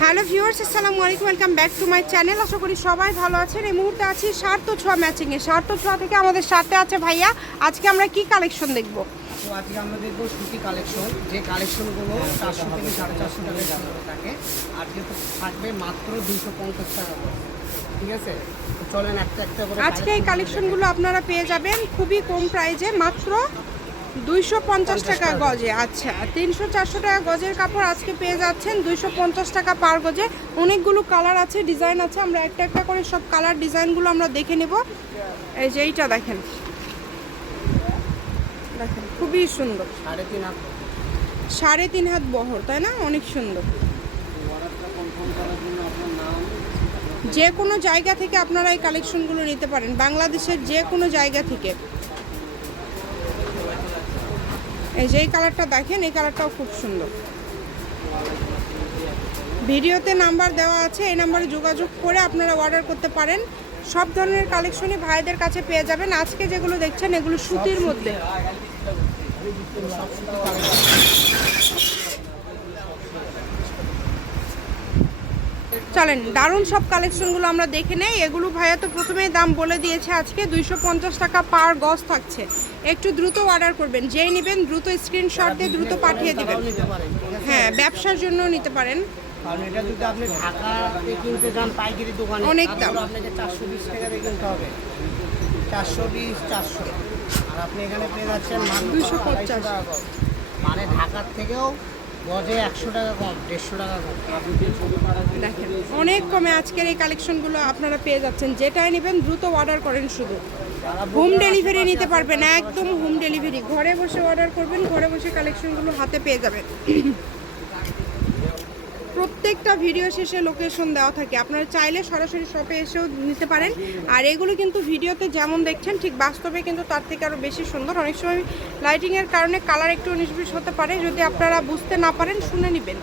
Hello viewers আসসালামু আলাইকুম welcome back to my channel. আশা করি সবাই ভালো আছেন। এই মুহূর্তে আছি সার্থ ছোঁয়া ম্যাচিংয়ে সার্থ ছোঁয়া থেকে আমাদের সাথে আছে ভাইয়া। আজকে আমরা কি কালেকশন দেখব? তো আজকে আমরা দেখব সুতি কালেকশন যে কালেকশনগুলো চারশো থেকে সাড়ে চারশো টাকার ভিতরে থাকে আজকে তো থাকবে মাত্র দুইশো পঞ্চাশ টাকা ঠিক আছে? চলেন একটা একটা করে আজকে এই কালেকশনগুলো আপনারা পেয়ে যাবেন খুবই কম প্রাইজে মাত্র দুইশো পঞ্চাশ টাকা গজে আচ্ছা তিনশো চারশো টাকা গজের কাপড় আজকে পেয়ে যাচ্ছেন দুইশো পঞ্চাশ টাকা পার গজে। অনেকগুলো কালার আছে ডিজাইন আছে আমরা একটা একটা করে সব কালার ডিজাইনগুলো আমরা দেখে নেব। এই যে এইটা দেখেন। দেখেন খুবই সুন্দর। সাড়ে তিন হাত সাড়ে তিন হাত বহর তাই না? অনেক সুন্দর। যে কোনো জায়গা থেকে আপনারা এই কালেকশনগুলো নিতে পারেন বাংলাদেশের যে কোনো জায়গা থেকে। এই যে এই কালারটা দেখেন, এই কালারটাও খুব সুন্দর। ভিডিওতে নাম্বার দেওয়া আছে, এই নাম্বারে যোগাযোগ করে আপনারা অর্ডার করতে পারেন। সব ধরনের কালেকশনই ভাইদের কাছে পেয়ে যাবেন। আজকে যেগুলো দেখছেন, এগুলো সুতির মধ্যে সব সুতি কালেকশন চলেন দারুণ সব কালেকশনগুলো আমরা দেখে নেই। এগুলো ভাইয়া তো প্রথমেই দাম বলে দিয়েছে আজকে দুইশো পঞ্চাশ টাকা পার গজ থাকছে। একটু দ্রুত অর্ডার করবেন যেই নেবেন দ্রুত স্ক্রিনশট দিয়ে দ্রুত পাঠিয়ে দিবেন। হ্যাঁ ব্যবসার জন্য নিতে পারেন। কারণ এটা যদি আপনি ঢাকাতে কিনতে যান পাইকারি দোকানে অনেক দাম। আপনাকে চারশো বিশ টাকা কিনতে হবে। চারশো বিশ চারশো। আর আপনি এখানে পেয়ে যাচ্ছেন মাত্র 250 আড়াইশো টাকা কম। মানে ঢাকার থেকেও দেখেন, অনেক কমে আজকের এই কালেকশনগুলো আপনারা পেয়ে যাচ্ছেন। যেটাই নেবেন দ্রুত অর্ডার করেন শুধু। হোম ডেলিভারি নিতে পারবেন, একদম হোম ডেলিভারি ঘরে বসে অর্ডার করবেন, ঘরে বসে কালেকশনগুলো হাতে পেয়ে যাবেন। প্রত্যেকটা ভিডিও শেষে লোকেশন দেওয়া থাকে। আপনারা চাইলে সরাসরি শপে এসেও নিতে পারেন। আর এগুলো কিন্তু ভিডিওতে যেমন দেখছেন, ঠিক বাস্তবে কিন্তু তার থেকে আরও বেশি সুন্দর। অনেক সময় লাইটিংয়ের কারণে কালার একটু বিশ হতে পারে। যদি আপনারা বুঝতে না পারেন, শুনে নেবেন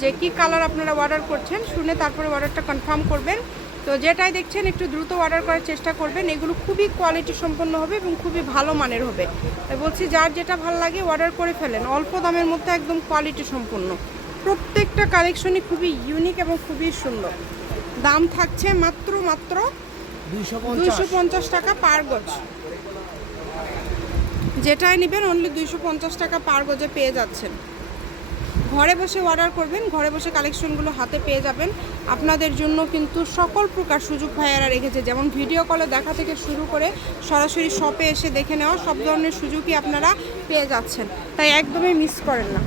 যে কি কালার আপনারা অর্ডার করছেন। শুনে তারপরে অর্ডারটা কনফার্ম করবেন। তো যেটাই দেখছেন, একটু দ্রুত অর্ডার করার চেষ্টা করবেন। এগুলো খুবই কোয়ালিটি সম্পন্ন হবে এবং খুবই ভালো মানের হবে। বলছি, যার যেটা ভালো লাগে অর্ডার করে ফেলেন। অল্প দামের মধ্যে একদম কোয়ালিটি সম্পন্ন। প্রত্যেকটা কালেকশনই খুবই ইউনিক এবং খুবই সুন্দর। দাম থাকছে মাত্র মাত্র দুইশো পঞ্চাশ। টাকা পার গজ। যেটাই নেবেন অনলি দুইশো পঞ্চাশ টাকা পার গজে পেয়ে যাচ্ছেন। ঘরে বসে অর্ডার করবেন ঘরে বসে কালেকশনগুলো হাতে পেয়ে যাবেন। আপনাদের জন্য কিন্তু সকল প্রকার সুযোগ ভাইয়ারা রেখেছে। যেমন ভিডিও কলে দেখা থেকে শুরু করে সরাসরি শপে এসে দেখে নেওয়া সব ধরনের সুযোগই আপনারা পেয়ে যাচ্ছেন। তাই একদমই মিস করেন না।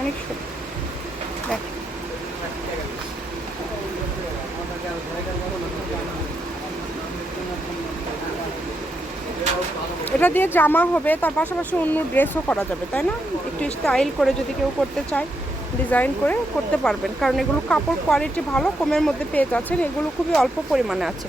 অনেক এটা দিয়ে জামা হবে, তার পাশাপাশি অন্য ড্রেসও করা যাবে, তাই না? একটু স্টাইল করে যদি কেউ করতে চায় ডিজাইন করে করতে পারবেন। কারণ এগুলো কাপড় কোয়ালিটি ভালো, কমের মধ্যে পেয়ে যাচ্ছেন। এগুলো খুবই অল্প পরিমাণে আছে।